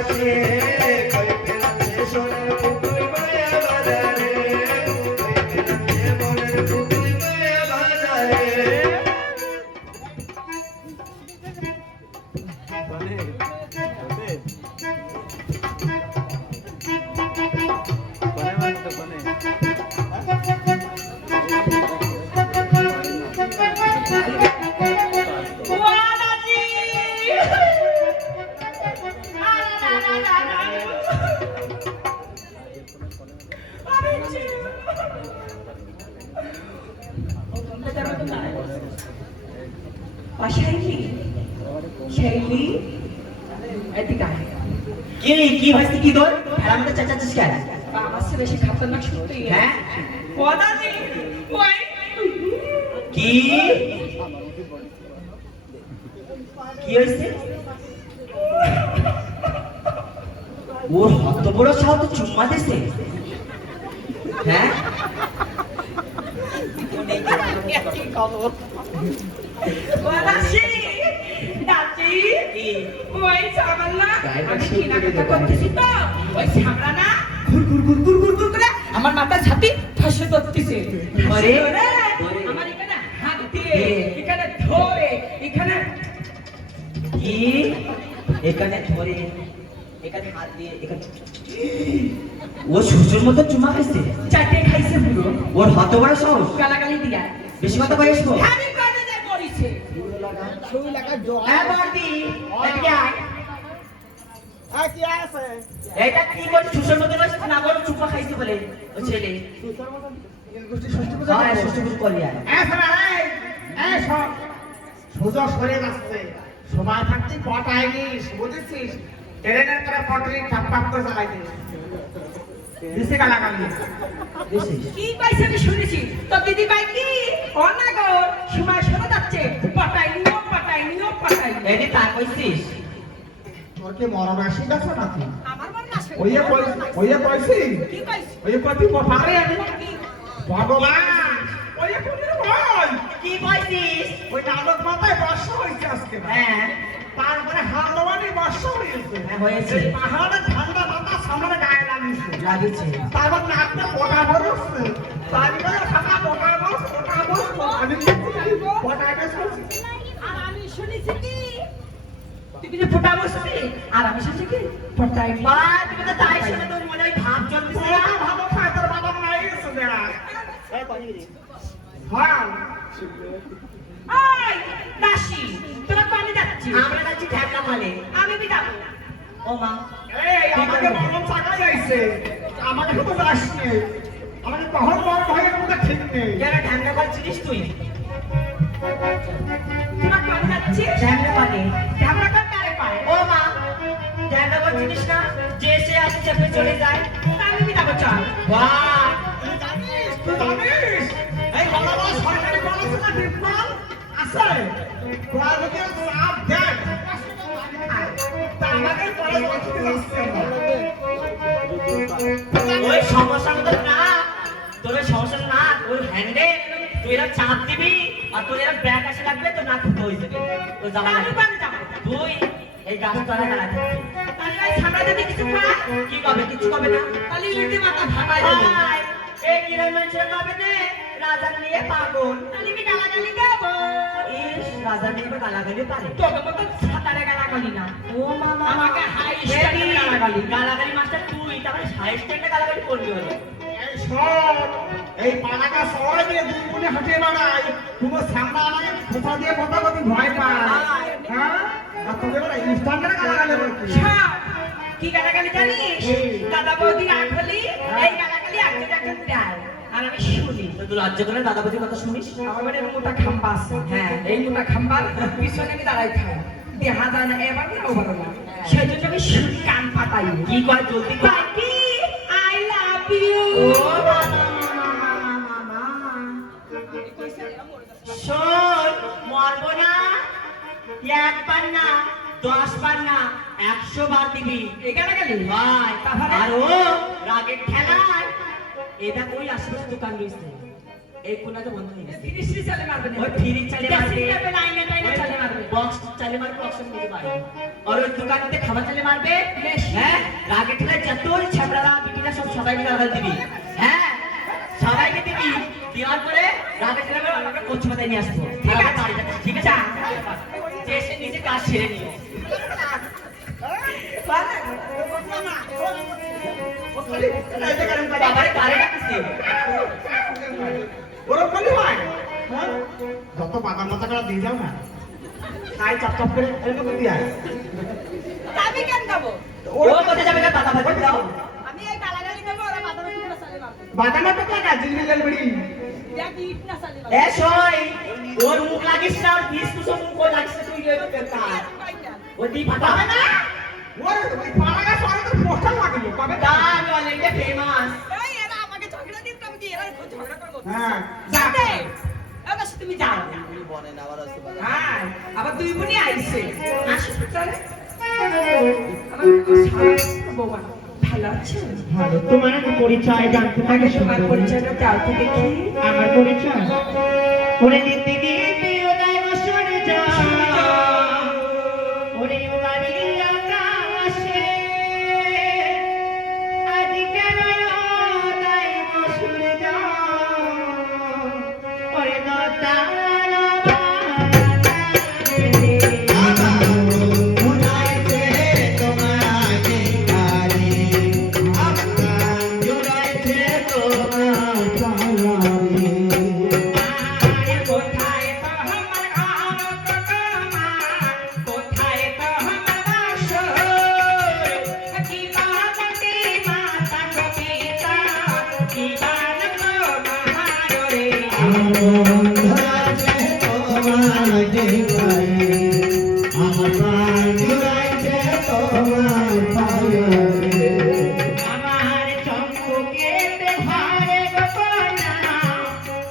আসে কই পেলাছে সোনার পুতুল মায়া বাজারে কই পেলাছে মনের পুতুল মায়া বাজারে কি হয়েছে কি তোর খেলার মধ্যে চেঁচাচ্ছিস কেন? আমার সে বেশি খতরনাক শুনতে হ্যাঁ কি কি হয়েছে? ওর হত বড় সাহ তো চুম্মা দিছে। হ্যাঁ আমার মাথায় ছাতি ফাঁসে ধরতেছে আমার এখানে হাত দিয়ে এখানে ধরে এখানে কি এখানে ধরে এখানে হাত দিয়ে এখানে ও শ্বশুর মতো চুমা খাইছে। চারটে খাইছে পুরো ওর হত বড় সাহস। গালাগালি দিয়া বেশি কথা বলিস তো। আমি কাজে যাই করিছে হ্যাঁ বর্দি এদিকে আয়। কি আছে এটা কি বল শ্বশুর মতো না বড় চুমা খাইছে বলে ও ছেলে। হ্যাঁ শ্বশুর মতো করলি আয়। সোজা সরে যাচ্ছে সময় থাকতে পটায়নি বুঝেছিস ট্রেনের করে পটরি টাপ করে চালাইতে দিছে গালাগালি কি পাইছে আমি শুনেছি তো দিদি ভাই কি অনাগো সময় সরে যাচ্ছে পাটাই এদি তা কইছিস তোর কি মরণ আসি গেছে নাকি আমার মন আসে ওইয়ে কইছি কি পাইছে ওইয়ে কতি পারে ভগবান ওইয়ে কোন বল কি কইছিস? ওই নাটক মাথায় বর্ষা হয়েছে আজকে হ্যাঁ তারপরে হালওয়ানি বর্ষা হয়েছে হ্যাঁ হয়েছে। এই পাহাড়ের ঠান্ডা বাতাস সামনে গায়ে লাগিয়েছে। তারপর নাকটা পোটা বসছে তারপরে ফাঁকা পোটা বস আর আমি শুনেছি কি তুই যে ফোটা বসছি আর আমি শুনেছি কি ফোটাই বা তুমি তো তাই শুনে তোর মনে হয় ভাব জন্মেছে। ভালো খায় তোর বাবা নাই গেছে দেখ হ্যাঁ আই দাসী তোরা কোনে যাচ্ছিস আমরা যাচ্ছি ঢাকা মালে। আমি বি যাব ও মা এই আমাকে মরণ চাকা যাইছে আমাকে তো আসছে আমাকে কখন মরণ হয়ে কোনটা ঠিক নেই কেন ঢাকা করছিস তুই? তোরা কোনে যাচ্ছিস ঢাকা মালে। আমরা তো কারে পায় ও মা ঢাকা করছিস না যে সে আসে চেপে চলে যায়। আমি বি যাব চল বাহ তুই জানিস এই বড় বড় সরকারি পড়াশোনা ডিপ্লোমা আছে কোয়ালিটি সাপ দেখ তা আমাকে পড়াশোনা শিখে যাচ্ছে ওই সমস্যা মতো না তোর সমস্যা না ওই হ্যান্ডে তুই এরা চাপ দিবি আর তোর এরা ব্যাগ আসে লাগবে তো না ফুটো হয়ে যাবে তো জামা আমি কোনে যাব তুই এই গাছতলা দাঁড়াতে তাহলে ভাই সামনে যদি কিছু পায় কি করবে কিছু করবে না। তাহলে ইউটি মাথা ভাবাই দেবে ভাই, এই গ্রামের মানুষের পাবে না রাজা নিয়ে পাগল। তাহলে আমি গালাগালি দেব ইস রাজা নিয়ে গালাগালি পারে। তোকে মতো সাঁতারে গালাগালি না ও মামা আমাকে হাই স্ট্যান্ডার্ড গালাগালি গালাগালি মাস্টার তুই তারপরে হাই স্ট্যান্ডে গালাগালি করবি হলো। এই সব এই পানাকা সবাই দিয়ে দুই গুণে হাঁটিয়ে বেড়ায় তুমি সামনে আমাকে খোঁচা দিয়ে কথা বলতে ভয় পায় হ্যাঁ আর তুমি এবার ইনস্ট্যান্ডারে গালাগালি করছিস সব কি গালাগালি জানিস দাদা বৌদি আখলি এই গালাগালি একজন দেয় আর আমি শুনি তো তুই লজ্জা করে দাদাবাজির কথা শুনিস? আমার বাড়ির মোটা খাম্বা আছে হ্যাঁ এই মোটা খাম্বার পিছনে আমি দাঁড়াই খাই দেখা যায় না এবার না ওবার না সেই জন্য আমি শুনি কান পাতাই কি কয় জলদি কর। বাকি আই লাভ ইউ ও মামা শোন মরবো না একবার না 10 বার না 100 বার দিবি। এই গালাগালি ভাই তাহলে? আর ও রাগের ঠেলায় এটা ওই আশেপাশে দোকান রয়েছে এই কোনাটা বন্ধ হয়ে গেছে। ফিরিসি চালে মারবে না। ওই ফিরির চালে মারবে, ড্রেসিং টেবিল আইনে টাইনে চালে মারবে। বক্স চালে মারবে, বক্সের মধ্যে মারবে। আর ওই দোকানতে খাবার চালে মারবে। বেশ। হ্যাঁ, রাগে ঠেলে যতই ছাবড়ারা বিটিরা সব সবাইকে লাগাল দিবি। হ্যাঁ, সবাইকে দিবি। দেওয়ার পরে রাগে ঠেলে আমরা কচু পাতায় নিয়ে আসবো। ঠিক আছে। বাড়ি যাবো, ঠিক আছে? যে এসে নিজে কাজ সেরে নিও। বাবারে কারে ডাকছে? ওরকম বলি হয় হ্যাঁ? যত বাদাম মাথা করে দিয়ে যাও না খাই চাপ চাপ করে এরকম দিয়ে আয়। আমি কেন যাবো? ও কোথায় যাবে না দাদা ভাই দাও। আমি এই গালাগালি দেবো, ওরা মাথাটা দিয়ে চালে মারবে। বাদাম মাথা টাকা জিলবি লালবড়ি দেখ ইট না চালে এ সই ওর মুখ লাগিস না, ওর বিষ কুসুম মুখ ওর লাগিস না, তুই কা ও দি ফাটা হবে না। ওর ওই পাড়া সরে তো পোস্টার লাগিল কবে দা আমি অলরেডি ফেমাস। এই এরা আমাকে ঝগড়া দিতে, আমি কি এরা ঝগড়া করবো? হ্যাঁ যাতে এবার তুমি যাও। হ্যাঁ, আবার দুই বোনই আইছে। আসো চলে। আমার সারা বৌমা ভালো আছে? ভালো তোমার পরিচয় জানতে আগে তোমার পরিচয়টা দাও তো দেখি। আমার পরিচয় ওরে নিতে নিতে ওলাই বসরে যা ওরে বাড়ি আকাশে আদিকে ওলাই বসরে যা ওরে নতানো কোথায় তো আমার ঘর তোমা, কোথায় তো আমার বাসর, কি বাগতি মাতা গো পিতা, কি বানকো মহারে। আমার চম্পকেতে ঘরে গোপনা,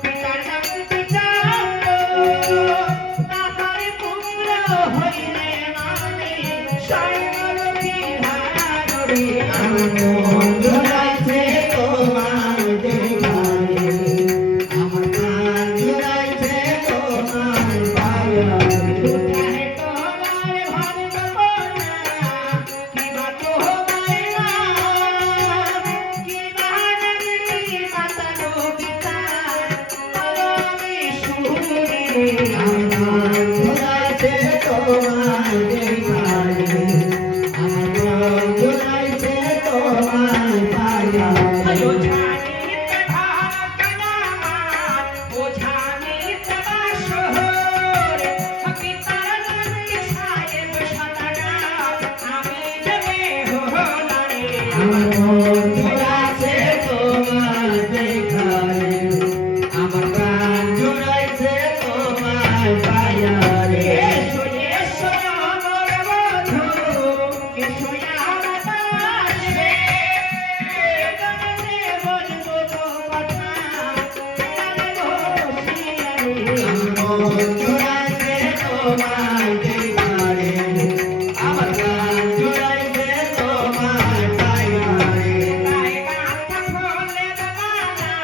পিতার নাম পিতাম্ব, তাহার পুত্র হইলে আমি স্বর্গলোকে হারে। কোথায় তোমার ঘর গোপনা, কি বা তোমার নাম, কি বা নামটি মাতা গো পিতা, বলো আমি শুনি। বোঝানিতে ঘর কানামা, বোঝানিতে বাসর, পিতার নামটি সাহেব সাদানা, আমি দেবে হলারে। এসো এসো আমার বধূ, এসো আমার পাশে, গানে বলবো গো কথা, গানে বসিয়ারে। গায়ে গাঁথা ফুলের মালা,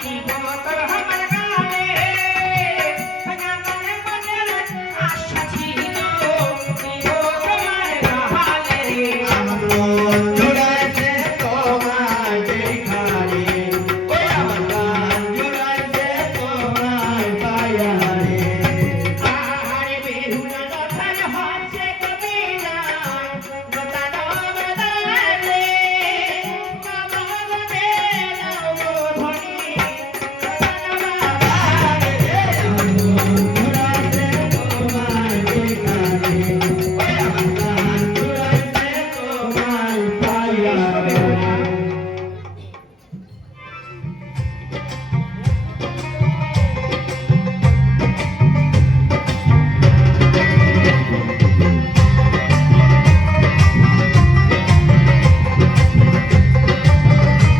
দিব তোর আমার গালে, আমার মনের আশা ছিল, দিব তোমার গালে। আরে বেহুলা লতার হচ্ছে কবিরা, গোতানো বদলে, বাবা বদে নাও গো ধনী, গোতানো বাবা।